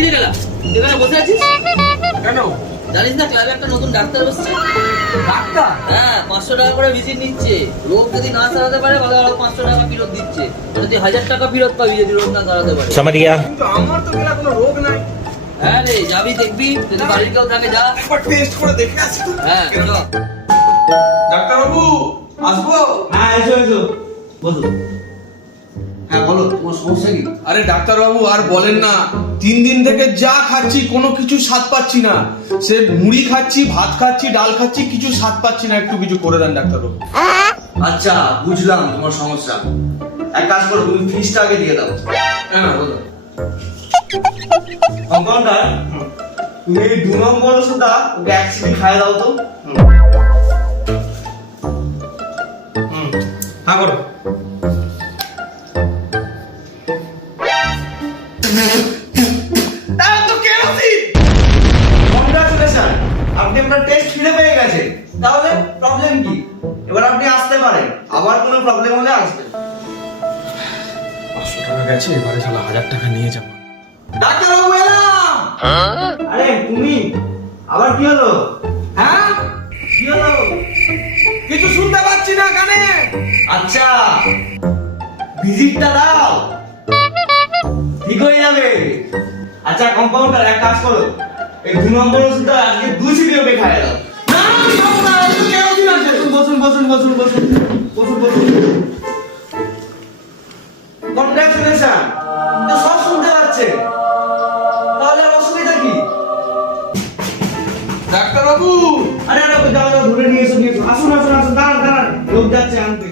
কিরে গেলা এখানে বসে আছিস কেন? জানিস না ক্লাবে একটা নতুন ডাক্তার বসছে? ডাক্তার? হ্যাঁ, 500 টাকা করে ভিজিট নিচ্ছে। রোগ যদি না সারাতে পারে তাহলে আরো 500 টাকা ফেরত দিচ্ছে। যদি 1000 টাকা ফেরত পাবি যদি রোগ না সারাতে পারে। समझ गया। কিন্তু আমার তো গেলা কোনো রোগ নাই। হ্যাঁ রে, যাবি দেখবি, যদি বাড়ির কেউ থাকে যা। একবার টেস্ট করে দেখে আসি তো। হ্যাঁ চল। ডাক্তার বাবু আসবো? হ্যাঁ এসো এসো বসো। হ্যাঁ বলো তোমার সমস্যা কি? আরে ডাক্তার বাবু আর বলেন না, 3 দিন থেকে যা খাচ্ছি কোনো কিছু স্বাদ পাচ্ছি না। সে মুড়ি খাচ্ছি, ভাত খাচ্ছি, ডাল খাচ্ছি, কিছু স্বাদ পাচ্ছি না। একটু কিছু করে দেন ডাক্তার বাবু। আচ্ছা বুঝলাম তোমার সমস্যা। এক কাজ করো, তুমি ফিসটা আগে দিয়ে দাও। হ্যাঁ বলো। কম্পাউন্ডার, তুমি এই 2 নম্বর ওষুধটা ওকে এক সিপি খাইয়ে দাও তো। হ্যাঁ করো। কংগ্রাচুলেশন, আপনি আপনার টেস্ট ফিরে পেয়ে গেছেন। তাহলে প্রবলেম কি? এবার আপনি আসতে পারেন। আবার কোনো প্রবলেম হলে আসবেন। 500 টাকা গেছে, এবারে শালা 1000 টাকা নিয়ে যাবো। ডাক্তার বাবু এলাম। আরে তুমি আবার কি হলো? হ্যাঁ কি হলো? কিছু শুনতে পাচ্ছি না কানে। আচ্ছা ভিজিটটা দাও, ঠিক হয়ে যাবে। আচ্ছা কম্পাউন্ডার, এক কাজ করো, এই 2 নম্বর ওষুধটা আজকে 2 সিপি ওকে খাইয়ে দাও। না বাবু না, একটু কেরোসিন আছে। বসুন বসুন বসুন বসুন বসুন বসুন। কংগ্রাচুলেশন, তো সব শুনতে পাচ্ছে। তাহলে আর অসুবিধা কি? ডাক্তার বাবু আরে আরে যাও যাও, ধরে নিয়ে এসো নিয়ে এসো। আসুন আসুন আসুন, দাঁড়ান দাঁড়ান, লোক যাচ্ছে আনতে।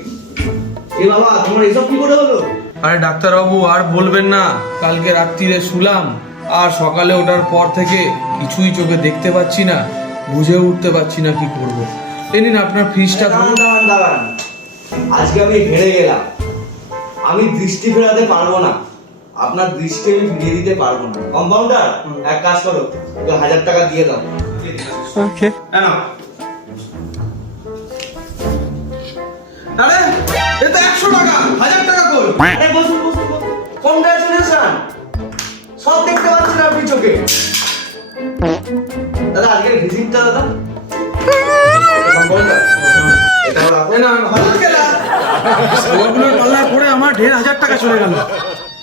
এ বাবা, তোমার এসব কি করে হলো? আরে ডাক্তার বাবু আর বলবেন না, কালকে রাত্রিরে শুলাম আর সকালে ওঠার পর থেকে কিছুই চোখে দেখতে পাচ্ছি না, বুঝে উঠতে পারছি না কি করব। এই নিন আপনার ফিসটা। দাঁড়ান দাঁড়ান দাঁড়ান, আজকে আমি হেরে গেলাম। আমি দৃষ্টি ফেরাতে পারবো না, আপনার দৃষ্টি আমি ফিরিয়ে দিতে পারবো না। কম্পাউন্ডার, এক কাজ করো, ওকে 1000 টাকা দিয়ে দাও। ओके। আরে এ তো 100 টাকা, 1000 টাকা কই? আরে বসুন বসুন বসুন। কংগ্রাচুলেশন, সব দেখতে পাচ্ছেন আপনি চোখে। দাদা আজকের ভিজিটটা দাদা। কম্পাউন্ডার, এটা হলো এ না ভালো গেলা। সবগুলো পাল্লা পড়ে আমার 1500 টাকা চলে গেল।